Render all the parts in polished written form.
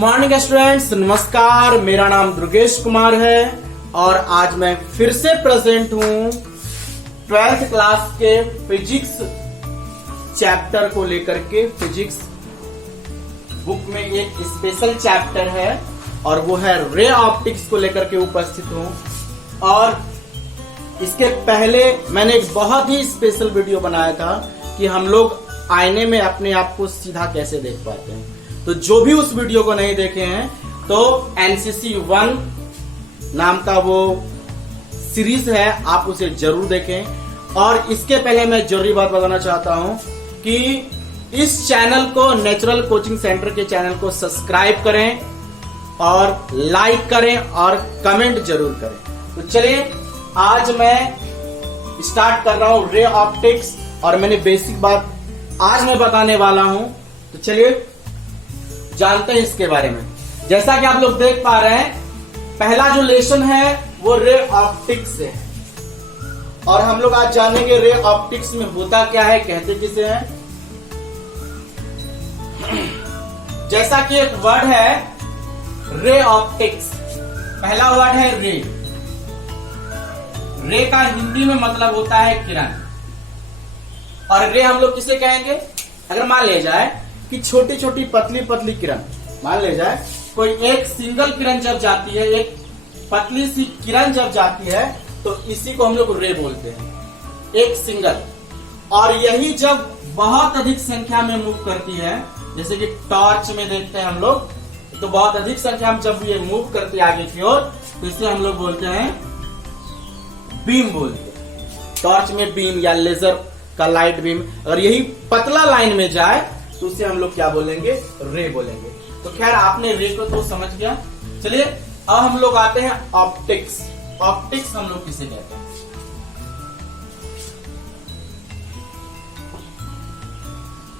Morning students, नमस्कार। मेरा नाम दुर्गेश कुमार है और आज मैं फिर से प्रेजेंट हूं 12th क्लास के फिजिक्स चैप्टर को लेकर के। फिजिक्स बुक में एक स्पेशल चैप्टर है और वो है रे ऑप्टिक्स को लेकर के उपस्थित हूं। और इसके पहले मैंने एक बहुत ही स्पेशल वीडियो बनाया था कि हम लोग आईने में अपने आप को सीधा कैसे देख पाते हैं। तो जो भी उस वीडियो को नहीं देखे हैं तो एनसीसी 1 नाम का वो सीरीज है, आप उसे जरूर देखें। और इसके पहले मैं जरूरी बात बताना चाहता हूं कि इस चैनल को, नेचुरल कोचिंग सेंटर के चैनल को सब्सक्राइब करें और लाइक करें और कमेंट जरूर करें। तो चलिए आज मैं स्टार्ट कर रहा हूं रे ऑप्टिक्स और मैंने बेसिक बात आज मैं बताने वाला हूं। तो चलिए जानते हैं इसके बारे में। जैसा कि आप लोग देख पा रहे हैं, पहला जो लेसन है वो रे ऑप्टिक्स है और हम लोग आज जानेंगे रे ऑप्टिक्स में होता क्या है, कहते किसे हैं। जैसा कि एक वर्ड है रे ऑप्टिक्स, पहला वर्ड है रे। रे का हिंदी में मतलब होता है किरण। और रे हम लोग किसे कहेंगे? अगर मान लिया जाए कि छोटी छोटी पतली पतली किरण, मान ले जाए कोई एक सिंगल किरण जब जाती है, एक पतली सी किरण जब जाती है तो इसी को हम लोग रे बोलते हैं, एक सिंगल। और यही जब बहुत अधिक संख्या में मूव करती है, जैसे कि टॉर्च में देखते हैं हम लोग, तो बहुत अधिक संख्या में जब ये मूव करती है आगे की ओर तो इसे हम लोग बोलते हैं बीम बोलते हैं। टॉर्च में बीम या लेजर का लाइट बीम। अगर यही पतला लाइन में जाए तो उसे हम लोग क्या बोलेंगे? रे बोलेंगे। तो खैर आपने रे को तो समझ गया। चलिए अब हम लोग आते हैं ऑप्टिक्स। ऑप्टिक्स हम लोग किसे कहते हैं?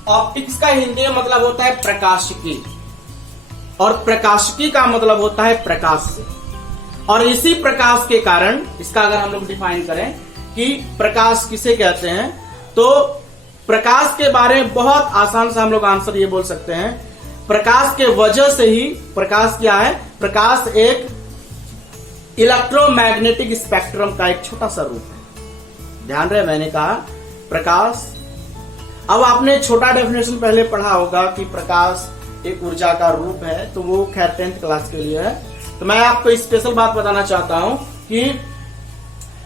ऑप्टिक्स का हिंदी में मतलब होता है प्रकाशिकी और प्रकाशिकी का मतलब होता है प्रकाश से। और इसी प्रकाश के कारण इसका अगर हम लोग डिफाइन करें कि प्रकाश किसे कहते हैं तो प्रकाश के बारे में बहुत आसान से हम लोग आंसर ये बोल सकते हैं, प्रकाश के वजह से ही। प्रकाश क्या है? प्रकाश एक इलेक्ट्रोमैग्नेटिक स्पेक्ट्रम का एक छोटा सा रूप है। ध्यान रहे, मैंने कहा प्रकाश। अब आपने छोटा डेफिनेशन पहले पढ़ा होगा कि प्रकाश एक ऊर्जा का रूप है, तो वो खैर 10th क्लास के लिए है। तो मैं आपको स्पेशल बात बताना चाहता हूं कि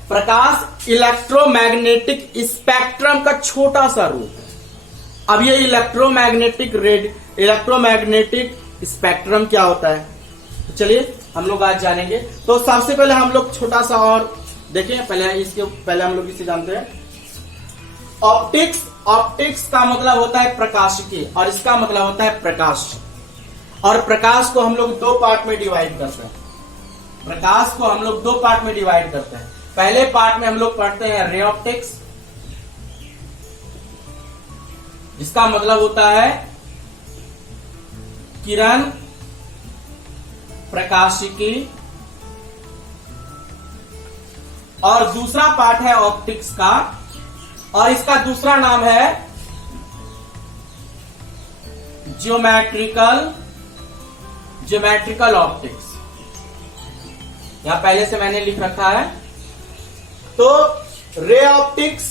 प्रकाश इलेक्ट्रोमैग्नेटिक स्पेक्ट्रम का छोटा सा रूप है। अब ये इलेक्ट्रोमैग्नेटिक स्पेक्ट्रम क्या होता है, तो चलिए हम लोग आज जानेंगे। तो सबसे पहले हम लोग छोटा सा और देखें, पहले हम लोग इसे जानते हैं ऑप्टिक्स। ऑप्टिक्स का मतलब होता है प्रकाशिकी और इसका मतलब होता है प्रकाश। और प्रकाश को हम लोग दो पार्ट में डिवाइड करते हैं। प्रकाश को हम लोग दो पार्ट में डिवाइड करते हैं। पहले पार्ट में हम लोग पढ़ते हैं रे ऑप्टिक्स, जिसका मतलब होता है किरण, प्रकाशिकी। और दूसरा पार्ट है ऑप्टिक्स का और इसका दूसरा नाम है ज्योमेट्रिकल ऑप्टिक्स। यहां पहले से मैंने लिख रखा है। तो रे ऑप्टिक्स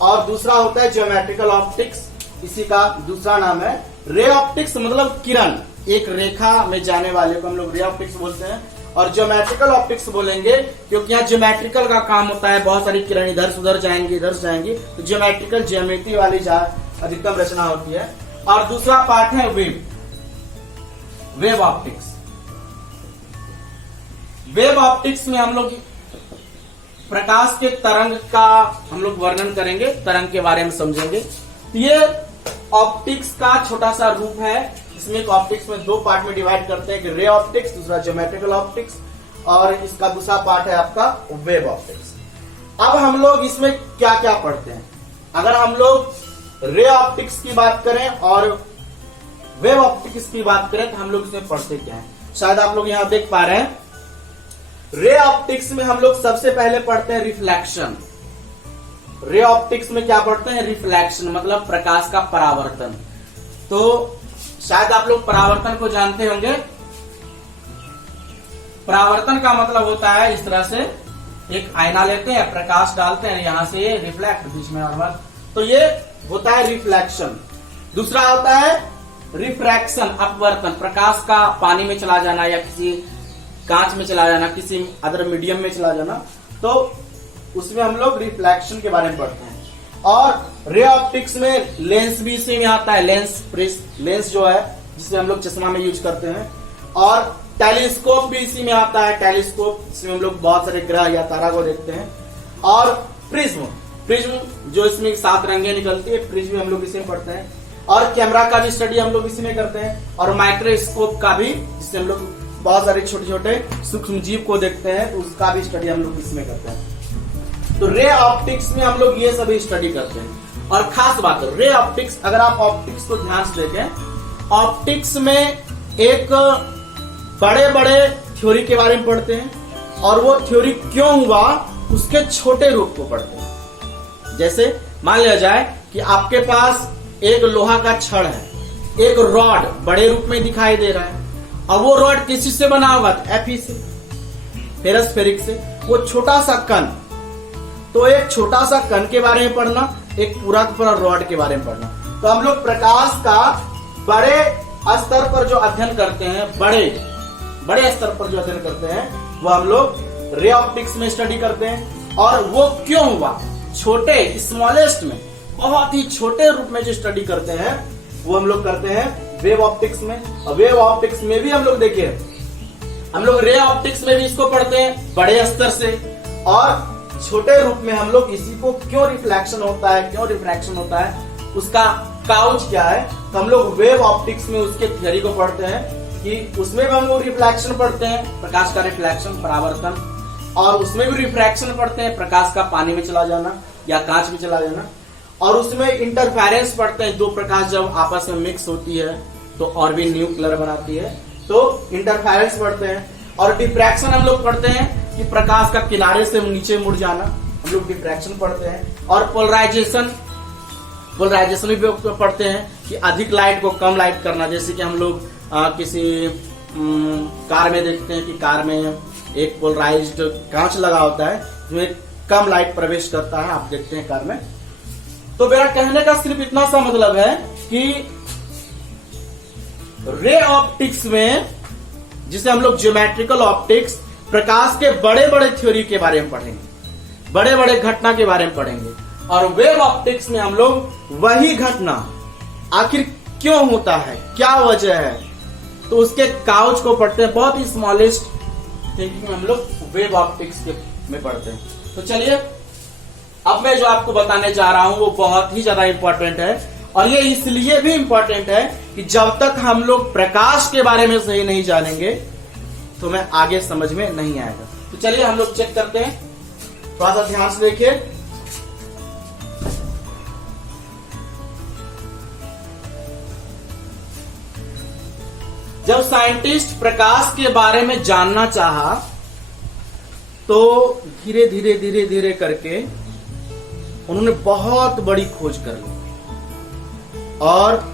और दूसरा होता है ज्योमेट्रिकल ऑप्टिक्स, इसी का दूसरा नाम है रे ऑप्टिक्स। मतलब किरण, एक रेखा में जाने वाले को हम लोग रे ऑप्टिक्स बोलते हैं। और ज्योमेट्रिकल ऑप्टिक्स बोलेंगे क्योंकि यहाँ ज्योमेट्रिकल का काम होता है, बहुत सारी किरण इधर से उधर जाएंगी, इधर से जाएंगी, तो ज्योमेट्रिकल ज्योमेट्री वाली अधिकतम रचना होती है। और दूसरा पार्ट है वेव ऑप्टिक्स। वेव ऑप्टिक्स में हम लोग प्रकाश के तरंग का हम लोग वर्णन करेंगे, तरंग के बारे में समझेंगे। ये ऑप्टिक्स का छोटा सा रूप है। इसमें ऑप्टिक्स में दो पार्ट में डिवाइड करते हैं, रे ऑप्टिक्स, दूसरा ज्योमेट्रिकल ऑप्टिक्स, और इसका दूसरा पार्ट है आपका वेव ऑप्टिक्स। अब हम लोग इसमें क्या क्या पढ़ते हैं? अगर हम लोग रे ऑप्टिक्स की बात करें और वेव ऑप्टिक्स की बात करें तो हम लोग इसमें पढ़ते क्या है? शायद आप लोग यहां देख पा रहे हैं, रे ऑप्टिक्स में हम लोग सबसे पहले पढ़ते हैं रिफ्लेक्शन। रे ऑप्टिक्स में क्या पढ़ते हैं? रिफ्लेक्शन, मतलब प्रकाश का परावर्तन। तो शायद आप लोग परावर्तन को जानते होंगे परावर्तन का मतलब होता है इस तरह से एक आईना लेते हैं, प्रकाश डालते हैं, यहां से ये रिफ्लेक्ट बीच में नॉर्मल, तो ये होता है रिफ्लेक्शन। दूसरा होता है रिफ्रैक्शन, अपवर्तन, प्रकाश का पानी में चला जाना या किसी कांच में चला जाना, किसी अदर मीडियम में चला जाना, तो उसमें हम लोग रिफ्लेक्शन के बारे में पढ़ते हैं। और रे ऑप्टिक्स में लेंस भी इसी में आता है, लेंस जो है जिसे हम लोग चश्मा में यूज करते हैं। और टेलीस्कोप भी इसी में आता है, टेलीस्कोप इसमें हम लोग बहुत सारे ग्रह या तारा को देखते हैं। और प्रिज्म जो इसमें 7 रंगे निकलती है, प्रिज्म भी हम लोग इसी में पढ़ते हैं। और कैमरा का भी स्टडी हम लोग इसी में करते हैं। और माइक्रोस्कोप का भी, जिससे हम लोग बहुत सारे छोटे छोटे सूक्ष्म जीव को देखते हैं, तो उसका भी स्टडी हम लोग इसमें करते हैं। तो रे ऑप्टिक्स में हम लोग ये सभी स्टडी करते हैं। और खास बात है रे ऑप्टिक्स, अगर आप ऑप्टिक्स को ध्यान से देखें, ऑप्टिक्स में एक बड़े बड़े थ्योरी के बारे में पढ़ते हैं और वो थ्योरी क्यों हुआ उसके छोटे रूप को पढ़ते हैं। जैसे मान लिया जाए कि आपके पास एक लोहा का छड़ है, एक रॉड बड़े रूप में दिखाई दे रहा है, और वो रॉड किस चीज से बना होगा, Fe से, फेरस्फेरिक से। वो छोटा सा कण, तो एक छोटा सा कण के बारे में पढ़ना, एक पूरा रॉड के बारे में पढ़ना। तो हम लोग प्रकाश का बड़े स्तर पर जो अध्ययन करते हैं, बड़े स्तर पर जो अध्ययन करते हैं, वो हम लोग रे ऑप्टिक्स में स्टडी करते हैं। और वो क्यों हुआ, छोटे स्मॉलेस्ट में, बहुत ही छोटे रूप में जो स्टडी करते हैं, वो हम लोग करते हैं वेव ऑप्टिक्स में। और वेव ऑप्टिक्स में भी हम लोग देखिए, हम लोग रे ऑप्टिक्स में भी इसको पढ़ते हैं बड़े स्तर से, और छोटे रूप में हम लोग इसी को क्यों रिफ्लेक्शन होता है, क्यों रिफ्रैक्शन होता है, उसका काउच क्या है, तो हम लोग वेव ऑप्टिक्स में उसके थियरी को पढ़ते हैं कि उसमें भी हम लोग रिफ्लेक्शन पढ़ते हैं, प्रकाश का रिफ्लेक्शन, परावर्तन, और उसमें भी रिफ्रैक्शन पढ़ते हैं, प्रकाश का पानी में चला जाना या कांच में चला जाना। और उसमें इंटरफेरेंस पढ़ते हैं, दो प्रकाश जब आपस में मिक्स होती है तो और भी न्यू कलर बनाती है, तो इंटरफेरेंस पढ़ते हैं। और डिफ्रैक्शन हम लोग पढ़ते हैं कि प्रकाश का किनारे से नीचे मुड़ जाना, हम लोग डिफ्रैक्शन पढ़ते हैं। और पोलराइजेशन भी पढ़ते हैं कि अधिक लाइट को कम लाइट करना, जैसे कि हम लोग किसी कार में देखते हैं कि कार में एक पोलराइज्ड कांच लगा होता है जिसमें कम लाइट प्रवेश करता है, आप देखते हैं कार में। तो मेरा कहने का सिर्फ इतना सा मतलब है कि रे ऑप्टिक्स में, जिसे हम लोग ज्योमेट्रिकल ऑप्टिक्स, प्रकाश के बड़े बड़े थ्योरी के बारे में पढ़ेंगे, बड़े बड़े घटना के बारे में पढ़ेंगे। और वेव ऑप्टिक्स में हम लोग वही घटना आखिर क्यों होता है, क्या वजह है, तो उसके काउच को पढ़ते हैं। बहुत ही स्मॉलेस्ट थिंकिंग में हम लोग वेव ऑप्टिक्स में पढ़ते हैं। तो चलिए अब मैं जो आपको बताने जा रहा हूं वो बहुत ही ज्यादा इंपॉर्टेंट है, और ये इसलिए भी इंपॉर्टेंट है कि जब तक हम लोग प्रकाश के बारे में सही नहीं जानेंगे तो मैं आगे समझ में नहीं आएगा। तो चलिए हम लोग चेक करते हैं, थोड़ा सा ध्यान से देखिए। जब साइंटिस्ट प्रकाश के बारे में जानना चाहा तो धीरे धीरे धीरे धीरे करके उन्होंने बहुत बड़ी खोज कर ली, और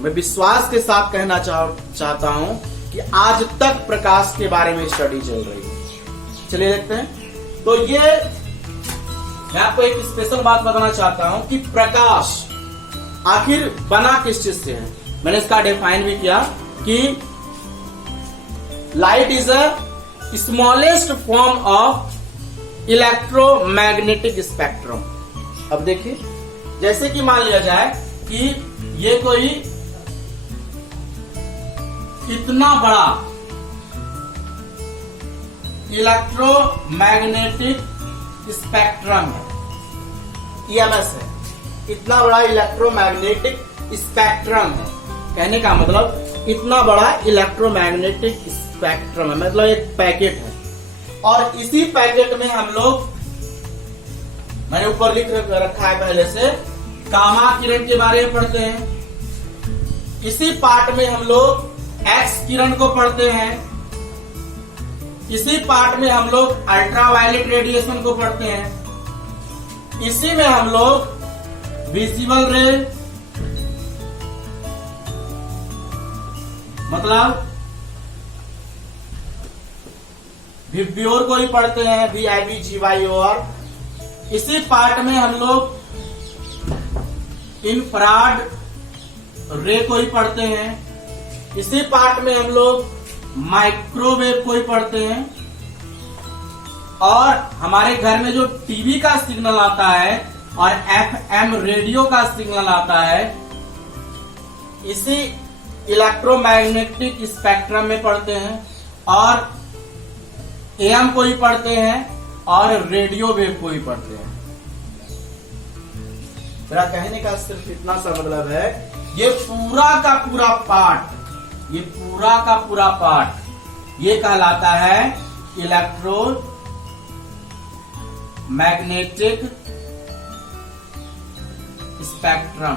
मैं विश्वास के साथ कहना चाहता हूं कि आज तक प्रकाश के बारे में स्टडी चल रही है। चलिए देखते हैं। तो ये मैं आपको एक स्पेशल बात बताना चाहता हूं कि प्रकाश आखिर बना किस चीज से है। मैंने इसका डिफाइन भी किया कि light is a smallest form of electromagnetic spectrum. अब देखिए, जैसे कि मान लिया जाए कि ये कोई इतना बड़ा इलेक्ट्रोमैग्नेटिक स्पेक्ट्रम है, ईएमएस है, इतना बड़ा इलेक्ट्रोमैग्नेटिक स्पेक्ट्रम है। कहने का मतलब इतना बड़ा इलेक्ट्रोमैग्नेटिक स्पेक्ट्रम है, मतलब एक पैकेट है। और इसी पैकेट में हम लोग, मैंने ऊपर लिख रखा है पहले से, गामा किरण के बारे में पढ़ते हैं। इसी पार्ट में हम लोग एक्स किरण को पढ़ते हैं। इसी पार्ट में हम लोग अल्ट्रावायलेट रेडिएशन को पढ़ते हैं। इसी में हम लोग विजिबल रे, मतलब विब्योर को ही पढ़ते हैं, VIBGYOR। इसी पार्ट में हम लोग इंफ्रारेड रे को ही पढ़ते हैं। इसी पार्ट में हम लोग माइक्रोवेव को ही पढ़ते हैं। और हमारे घर में जो टीवी का सिग्नल आता है और FM रेडियो का सिग्नल आता है, इसी इलेक्ट्रोमैग्नेटिक स्पेक्ट्रम में पढ़ते हैं। और AM को ही पढ़ते हैं और रेडियो वेव को ही पढ़ते हैं। मेरा कहने का सिर्फ इतना सा मतलब है, ये पूरा का पूरा पार्ट, ये पूरा का पूरा पार्ट ये कहलाता है इलेक्ट्रो मैग्नेटिक स्पेक्ट्रम।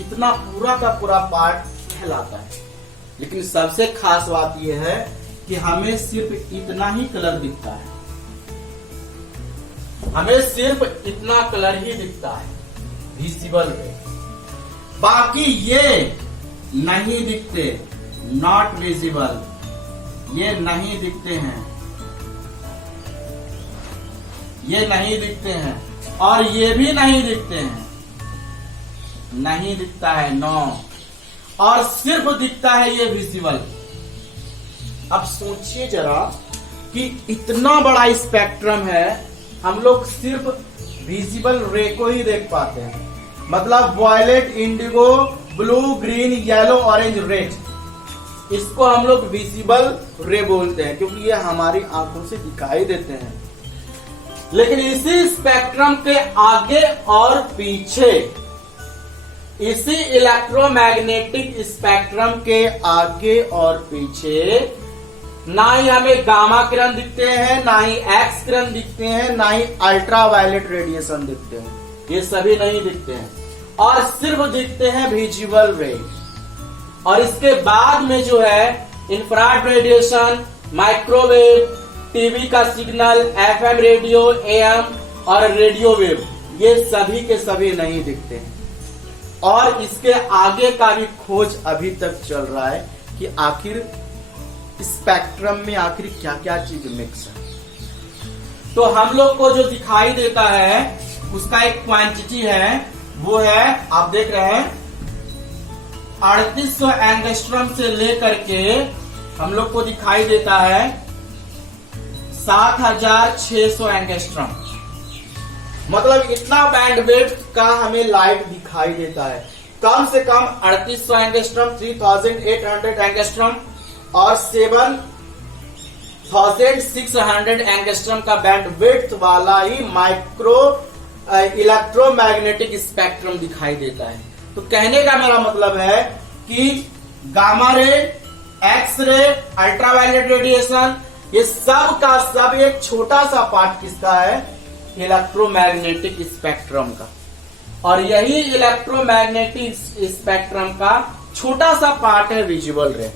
इतना पूरा का पूरा पार्ट कहलाता है। लेकिन सबसे खास बात यह है कि हमें सिर्फ इतना ही कलर दिखता है, हमें सिर्फ इतना कलर ही दिखता है विजिबल में। बाकी ये नहीं दिखते, नॉट विजिबल, ये नहीं दिखते हैं, ये नहीं दिखते हैं, और ये भी नहीं दिखते हैं, नहीं दिखता है, नो। और सिर्फ दिखता है ये विजिबल। अब सोचिए जरा कि इतना बड़ा स्पेक्ट्रम है, हम लोग सिर्फ विजिबल रे को ही देख पाते हैं। मतलब violet, indigo, blue, green, yellow, orange, red, इसको हम लोग विजिबल रे बोलते हैं क्योंकि ये हमारी आंखों से दिखाई देते हैं। लेकिन इसी स्पेक्ट्रम के आगे और पीछे, इसी इलेक्ट्रोमैग्नेटिक स्पेक्ट्रम के आगे और पीछे ना ही हमें गामा किरण दिखते हैं, ना ही एक्स किरण दिखते हैं, ना ही अल्ट्रावायलेट रेडिएशन दिखते हैं, ये सभी नहीं दिखते हैं। और सिर्फ दिखते हैं विजिबल रे। और इसके बाद में जो है इंफ्रारेड रेडिएशन, माइक्रोवेव, टीवी का सिग्नल, FM रेडियो, AM और रेडियो वेव, ये सभी के सभी नहीं दिखते हैं। और इसके आगे का भी खोज अभी तक चल रहा है कि आखिर स्पेक्ट्रम में आखिर क्या क्या चीज मिक्स है। तो हम लोग को जो दिखाई देता है उसका एक क्वांटिटी है, वो है, आप देख रहे हैं, 3800 एंगस्ट्रॉम से लेकर के हम लोग को दिखाई देता है 7600 एंगस्ट्रॉम। मतलब इतना बैंडविड्थ का हमें लाइट दिखाई देता है। कम से कम 3800 एंगस्ट्रॉम, 3800 एंगस्ट्रॉम और 7600 एंगस्ट्रॉम का बैंडविड्थ वाला ही माइक्रो इलेक्ट्रोमैग्नेटिक स्पेक्ट्रम दिखाई देता है। तो कहने का मेरा मतलब है कि gamma ray, X ray, ultraviolet radiation, ये सब का सब एक छोटा सा पार्ट किसका है? इलेक्ट्रोमैग्नेटिक स्पेक्ट्रम का। और यही इलेक्ट्रोमैग्नेटिक स्पेक्ट्रम का छोटा सा पार्ट है विजुअल रे।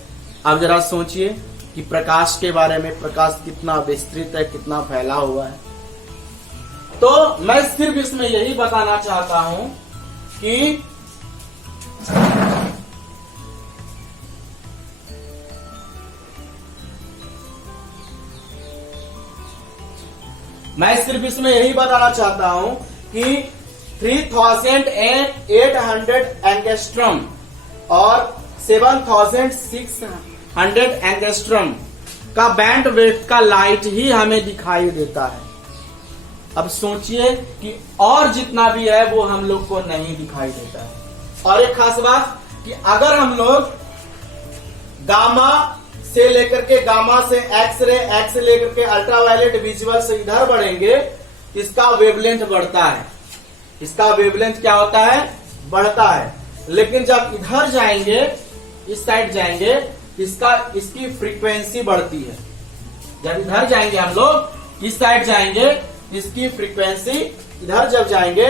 अब जरा सोचिए कि प्रकाश के बारे में, प्रकाश कितना विस्तृत है, कितना फैला हुआ है। तो मैं सिर्फ इसमें यही बताना चाहता हूं कि कि 3800 एंगस्ट्रॉम और 7600 एंगस्ट्रॉम का बैंड विड्थ का लाइट ही हमें दिखाई देता है। अब सोचिए कि और जितना भी है वो हम लोग को नहीं दिखाई देता है। और एक खास बात कि अगर हम लोग गामा से लेकर के, गामा से एक्स रे, एक्स से लेकर के अल्ट्रावायलेट विजुअल से इधर बढ़ेंगे, इसका वेवलेंथ बढ़ता है। इसका वेवलेंथ क्या होता है? बढ़ता है। लेकिन जब इधर जाएंगे, इस साइड जाएंगे, इसकी फ्रीक्वेंसी बढ़ती है। जब इधर जाएंगे हम लोग, इस साइड जाएंगे, इसकी फ्रीक्वेंसी, इधर जब जाएंगे,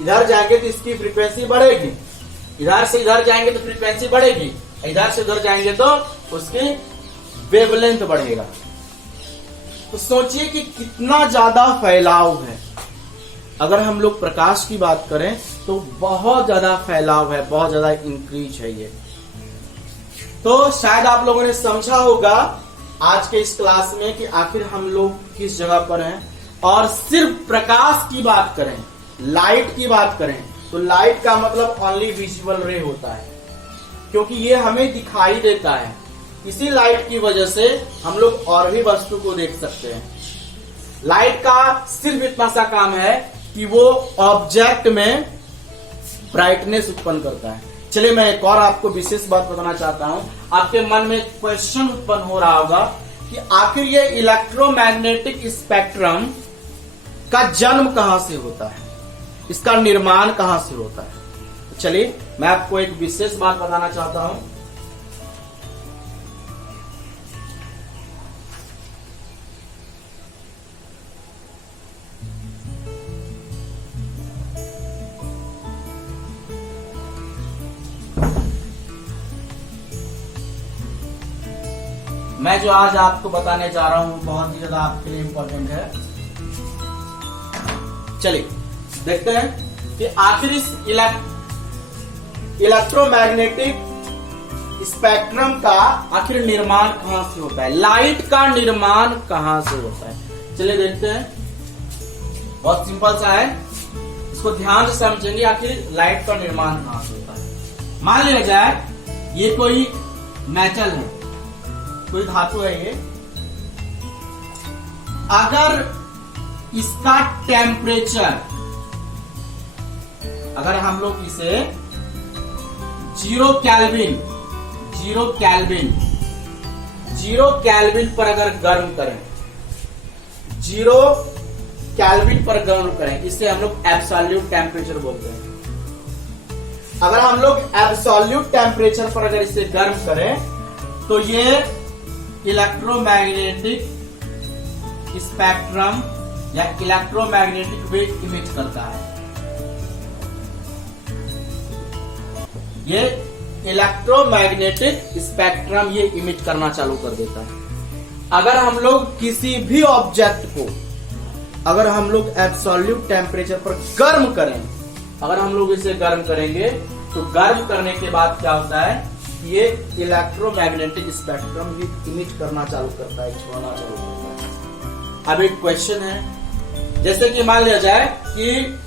इधर जाएंगे तो इसकी फ्रीक्वेंसी बढ़ेगी। इधर से इधर जाएंगे तो फ्रीक्वेंसी बढ़ेगी, इधर से उधर जाएंगे तो उसकी वेवलेंथ बढ़ेगा। तो सोचिए कि कितना ज्यादा फैलाव है। अगर हम लोग प्रकाश की बात करें तो बहुत ज्यादा फैलाव है, बहुत ज्यादा इंक्रीज है ये। तो शायद आप लोगों ने समझा होगा आज के इस क्लास में कि आखिर हम लोग किस जगह पर हैं, और सिर्फ प्रकाश की बात करें, लाइट की बात करें, तो लाइट का मतलब ओनली विजुअल रे होता है, क्योंकि ये हमें दिखाई देता है। इसी लाइट की वजह से हम लोग और भी वस्तु को देख सकते हैं। लाइट का सिर्फ इतना सा काम है कि वो ऑब्जेक्ट में ब्राइटनेस उत्पन्न करता है। चलिए मैं एक और आपको विशेष बात बताना चाहता हूं। आपके मन में क्वेश्चन उत्पन्न हो रहा होगा कि आखिर ये इलेक्ट्रोमैग्नेटिक स्पेक्ट्रम का जन्म कहां से होता है, इसका निर्माण कहां से होता है। तो चलिए मैं आपको एक विशेष बात बताना चाहता हूं। मैं जो आज आपको बताने जा रहा हूं बहुत ही ज्यादा आपके लिए इंपॉर्टेंट है। चलिए देखते हैं कि आखिर इस इलेक्ट्रोमैग्नेटिक स्पेक्ट्रम का आखिर निर्माण कहां से होता है, लाइट का निर्माण कहां से होता है। चलिए देखते हैं, बहुत सिंपल सा है, इसको ध्यान से समझेंगे आखिर लाइट का निर्माण कहां से होता है। मान लिया जाए ये कोई मेटल है, कोई धातु है ये, अगर इसका टेम्परेचर, अगर हम लोग इसे 0 केल्विन पर अगर गर्म करें, 0 केल्विन पर गर्म करें, इसे हम लोग एब्सोल्यूट टेम्परेचर बोलते हैं। अगर हम लोग एब्सोल्यूट टेम्परेचर पर अगर इसे गर्म करें तो ये इलेक्ट्रोमैग्नेटिक स्पेक्ट्रम या इलेक्ट्रोमैग्नेटिक वेव इमिट करता है। ये इलेक्ट्रोमैग्नेटिक स्पेक्ट्रम ये इमिट करना चालू कर देता है। अगर हम लोग किसी भी ऑब्जेक्ट को, अगर हम लोग एब्सोल्यूट टेम्परेचर पर गर्म करें, अगर हम लोग इसे गर्म करेंगे तो गर्म करने के बाद क्या होता है, ये इलेक्ट्रोमैग्नेटिक स्पेक्ट्रम भी इमिट करना चालू करता है, छोड़ना चालू करता है। अब एक क्वेश्चन है, जैसे कि मान लिया जाए कि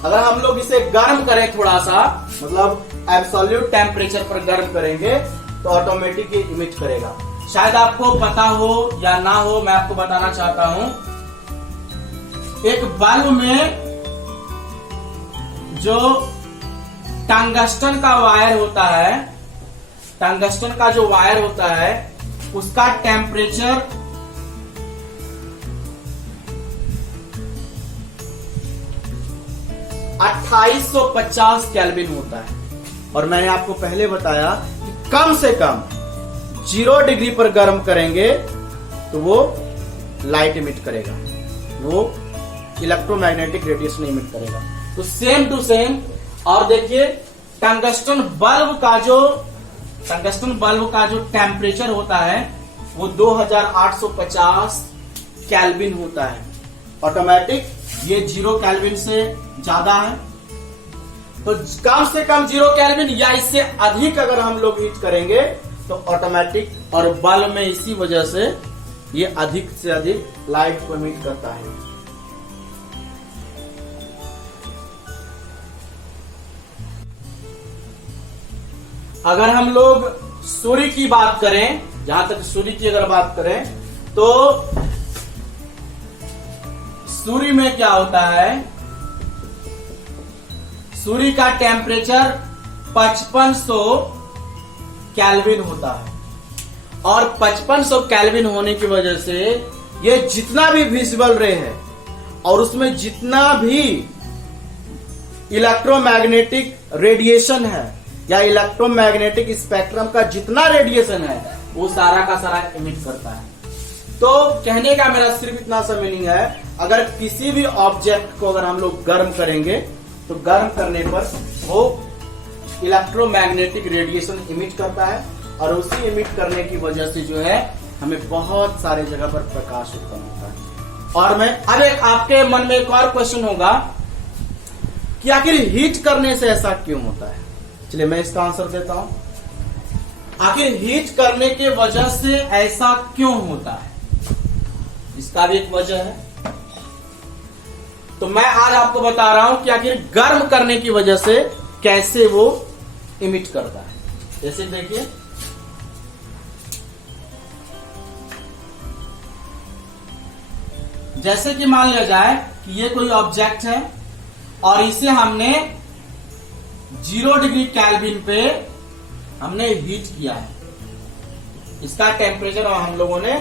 अगर हम लोग इसे गर्म करें थोड़ा सा, मतलब एब्सोल्यूट टेम्परेचर पर गर्म करेंगे तो ऑटोमेटिक ये इमिट करेगा। शायद आपको पता हो या ना हो, मैं आपको बताना चाहता हूं। एक बल्ब में जो टंगस्टन का वायर होता है, टंगस्टन का जो वायर होता है उसका टेम्परेचर 2850 केल्विन होता है, और मैंने आपको पहले बताया कि कम से कम 0 डिग्री पर गर्म करेंगे तो वो लाइट इमिट करेगा, वो इलेक्ट्रोमैग्नेटिक रेडिएशन इमिट करेगा। तो सेम टू सेम। और देखिए टंगस्टन बल्ब का जो टेम्परेचर होता है वो 2850 केल्विन होता है ऑटोमेटिक। ये 0 केल्विन से ज्यादा है, तो कम से कम 0 केल्विन या इससे अधिक अगर हम लोग हीट करेंगे तो ऑटोमेटिक, और बल्ब में इसी वजह से ये अधिक से अधिक लाइट को इमिट करता है। अगर हम लोग सूर्य की बात करें, जहां तक सूर्य की अगर बात करें तो सूर्य में क्या होता है, सूर्य का टेम्परेचर 5500 केल्विन होता है, और 5500 केल्विन होने की वजह से ये जितना भी विजिबल रे है और उसमें जितना भी इलेक्ट्रोमैग्नेटिक रेडिएशन है या इलेक्ट्रोमैग्नेटिक स्पेक्ट्रम का जितना रेडिएशन है वो सारा का सारा इमिट करता है। तो कहने का मेरा सिर्फ इतना सा मीनिंग है, अगर किसी भी ऑब्जेक्ट को अगर हम लोग गर्म करेंगे तो गर्म करने पर वो इलेक्ट्रोमैग्नेटिक रेडिएशन इमिट करता है, और उसी इमिट करने की वजह से जो है हमें बहुत सारे जगह पर प्रकाश उत्पन्न होता है। और मैं अब एक आपके मन में एक और क्वेश्चन होगा कि आखिर हीट करने से ऐसा क्यों होता है। चलिए मैं इसका आंसर देता हूं। आखिर हीट करने के वजह से ऐसा क्यों होता है, इसका भी एक वजह है। तो मैं आज आपको बता रहा हूं कि आखिर गर्म करने की वजह से कैसे वो इमिट करता है। जैसे देखिए, जैसे कि मान लिया जाए कि ये कोई ऑब्जेक्ट है और इसे हमने 0 डिग्री केल्विन पे हमने हीट किया है। इसका टेम्परेचर हम लोगों ने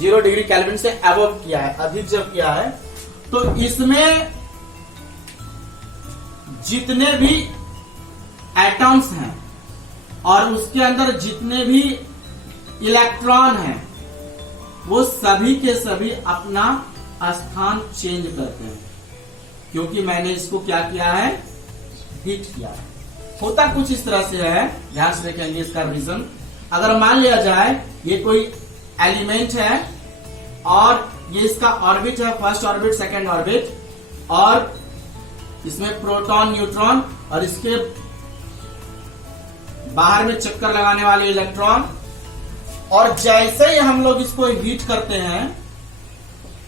0 डिग्री केल्विन से अबव किया है, अधिक जब किया है, तो इसमें जितने भी एटम्स हैं और उसके अंदर जितने भी इलेक्ट्रॉन हैं वो सभी के सभी अपना स्थान चेंज करते हैं, क्योंकि मैंने इसको क्या किया है, हीट किया है। होता कुछ इस तरह से है, ध्यान से देखेंगे इसका रीजन। अगर मान लिया जाए ये कोई एलिमेंट है और ये इसका ऑर्बिट है, फर्स्ट ऑर्बिट, सेकंड ऑर्बिट, और इसमें प्रोटॉन, न्यूट्रॉन और इसके बाहर में चक्कर लगाने वाले इलेक्ट्रॉन। और जैसे ही हम लोग इसको हीट करते हैं,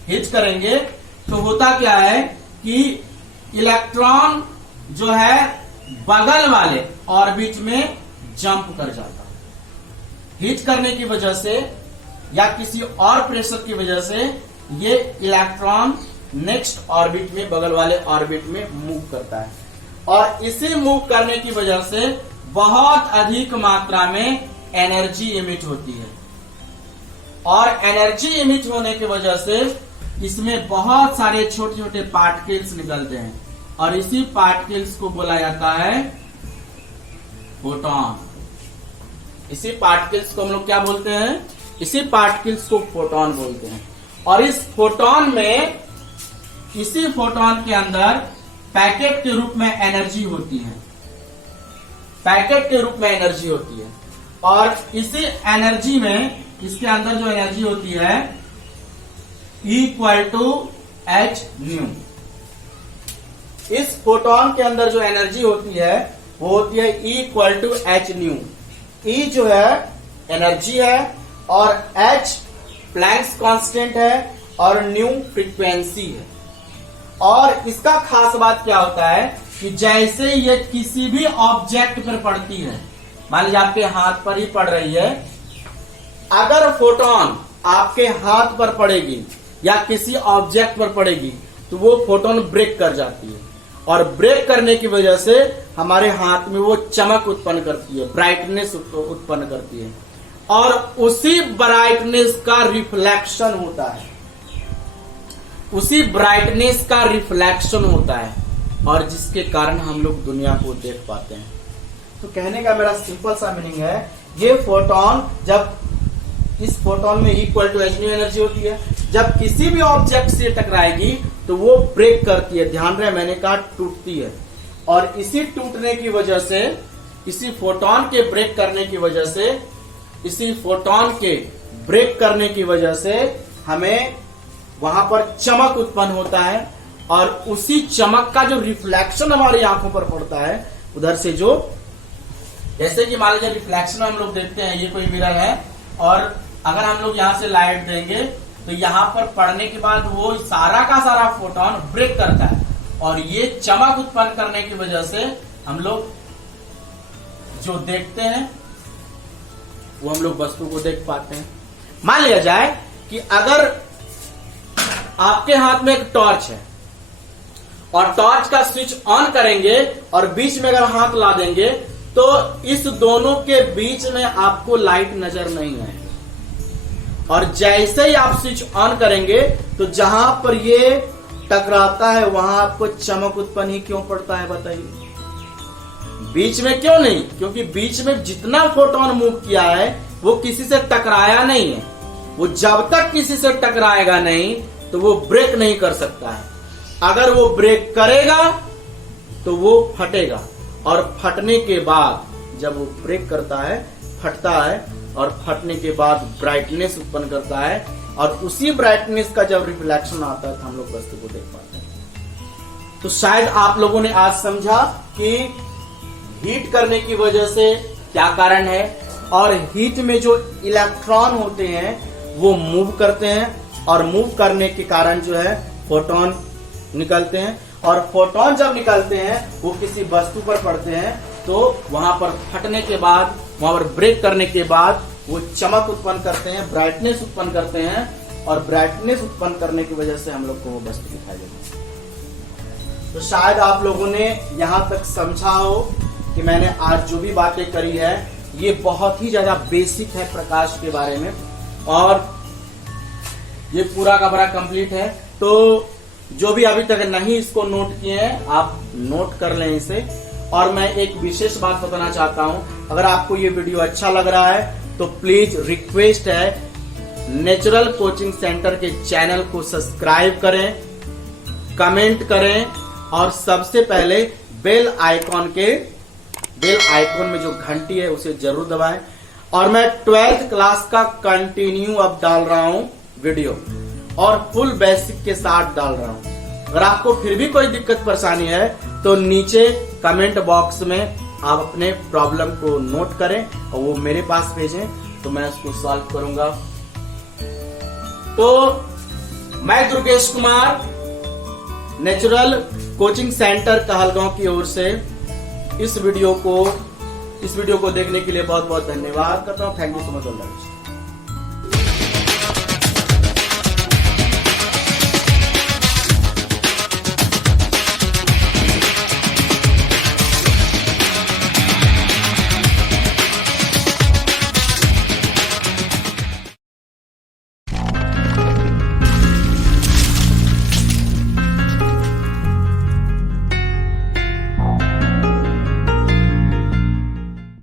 हीट करेंगे तो होता क्या है कि इलेक्ट्रॉन जो है बगल वाले ऑर्बिट में जंप कर जाता है। हीट करने की वजह से या किसी और प्रेशर की वजह से ये इलेक्ट्रॉन नेक्स्ट ऑर्बिट में, बगल वाले ऑर्बिट में मूव करता है। और इसी मूव करने की वजह से बहुत अधिक मात्रा में एनर्जी इमिट होती है। और एनर्जी इमिट होने की वजह से इसमें बहुत सारे छोटे छोटे पार्टिकल्स निकलते हैं और इसी पार्टिकल्स को बोला जाता है फोटॉन। इसी पार्टिकल्स को हम लोग क्या बोलते हैं, इसी पार्टिकल्स को फोटॉन बोलते हैं। और इस फोटॉन में, इसी फोटॉन के अंदर पैकेट के रूप में एनर्जी होती है, पैकेट के रूप में एनर्जी होती है। और इसी एनर्जी में, इसके अंदर जो एनर्जी होती है E=h². इस फोटोन के अंदर जो एनर्जी होती है वो होती है E=h². E जो है एनर्जी है और h प्लैंक्स कांस्टेंट है और न्यू फ्रीक्वेंसी है। और इसका खास बात क्या होता है कि जैसे ये किसी भी ऑब्जेक्ट पर पड़ती है, मान लीजिए आपके हाथ पर ही पड़ रही है, अगर फोटोन आपके हाथ पर पड़ेगी या किसी ऑब्जेक्ट पर पड़ेगी तो वो फोटोन ब्रेक कर जाती है। और ब्रेक करने की वजह से हमारे हाथ में वो चमक उत्पन्न करती है, ब्राइटनेस उत्पन्न करती है। और उसी ब्राइटनेस का रिफ्लेक्शन होता है, उसी ब्राइटनेस का रिफ्लेक्शन होता है, और जिसके कारण हम लोग दुनिया को देख पाते हैं। तो कहने का मेरा सिंपल सा मीनिंग है, ये फोटोन, जब इस फोटोन में E=h² एनर्जी होती है, जब किसी भी ऑब्जेक्ट से टकराएगी तो वो ब्रेक करती है, ध्यान रहे मैंने कहा टूटती है। और इसी टूटने की वजह से, इसी फोटोन के ब्रेक करने की वजह से, इसी फोटोन के ब्रेक करने की वजह से हमें वहां पर चमक उत्पन्न होता है। और उसी चमक का जो रिफ्लेक्शन हमारी आंखों पर पड़ता है, उधर से जो, जैसे कि मान लीजिए रिफ्लेक्शन हम लोग देखते हैं, ये कोई मिरर है और अगर हम लोग यहां से लाइट देंगे तो यहां पर पड़ने के बाद वो सारा का सारा फोटोन ब्रेक करता है और ये चमक उत्पन्न करने की वजह से हम लोग जो देखते हैं वो हम लोग वस्तु को देख पाते हैं। मान लिया जाए कि अगर आपके हाथ में एक टॉर्च है और टॉर्च का स्विच ऑन करेंगे और बीच में अगर हाथ ला देंगे तो इस दोनों के बीच में आपको लाइट नजर नहीं आएगी। और जैसे ही आप स्विच ऑन करेंगे तो जहां पर ये टकराता है वहां आपको चमक उत्पन्न ही क्यों पड़ता है, बताइए? बीच में क्यों नहीं? क्योंकि बीच में जितना फोटोन मूव किया है वो किसी से टकराया नहीं है। वो जब तक किसी से टकराएगा नहीं तो वो ब्रेक नहीं कर सकता है। अगर वो ब्रेक करेगा तो वो फटेगा, और फटने के बाद जब वो ब्रेक करता है, फटता है, और फटने के बाद ब्राइटनेस उत्पन्न करता है, और उसी ब्राइटनेस का जब रिफ्लेक्शन आता है तो हम लोग वस्तु को देख पाते हैं। तो शायद आप लोगों ने आज समझा कि हीट करने की वजह से क्या कारण है, और हीट में जो इलेक्ट्रॉन होते हैं वो मूव करते हैं, और मूव करने के कारण जो है फोटोन निकलते हैं, और फोटोन जब निकलते हैं वो किसी वस्तु पर पड़ते हैं तो वहां पर फटने के बाद, वहां पर ब्रेक करने के बाद वो चमक उत्पन्न करते हैं, ब्राइटनेस उत्पन्न करते हैं, और ब्राइटनेस उत्पन्न करने की वजह से हम लोग को वो वस्तु दिखाई देती है। तो शायद आप लोगों ने यहां तक समझा हो कि मैंने आज जो भी बातें करी है ये बहुत ही ज्यादा बेसिक है प्रकाश के बारे में, और ये पूरा का पूरा कंप्लीट है। तो जो भी अभी तक नहीं इसको नोट किए हैं आप नोट कर लें इसे। और मैं एक विशेष बात बताना चाहता हूं, अगर आपको ये वीडियो अच्छा लग रहा है तो प्लीज रिक्वेस्ट है नेचुरल कोचिंग सेंटर के चैनल को सब्सक्राइब करें, कमेंट करें, और सबसे पहले बेल आइकॉन में जो घंटी है उसे जरूर दबाएं। और मैं 12th क्लास का कंटिन्यू अब डाल रहा हूं वीडियो, और फुल बेसिक के साथ डाल रहा हूं। अगर आपको फिर भी कोई दिक्कत परेशानी है तो नीचे कमेंट बॉक्स में आप अपने प्रॉब्लम को नोट करें और वो मेरे पास भेजें, तो मैं उसको सॉल्व करूंगा। तो मैं Durgesh Kumar natural coaching centre Kahalgaon की ओर से इस वीडियो को देखने के लिए बहुत बहुत धन्यवाद करता हूँ। Thank you so much.